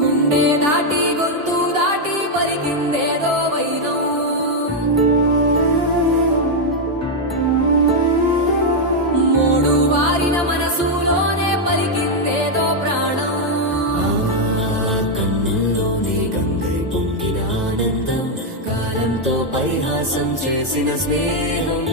గుండె దాటి గొంతు దాటి పలికిందేదో వైనం, మూడు వారిన మనసులోనే పలికిందేదో ప్రాణం. కన్నుల్లోనే గంగై పొంగిన ఆనందం, కాలంతో పరిహాసం చేసిన స్నేహం.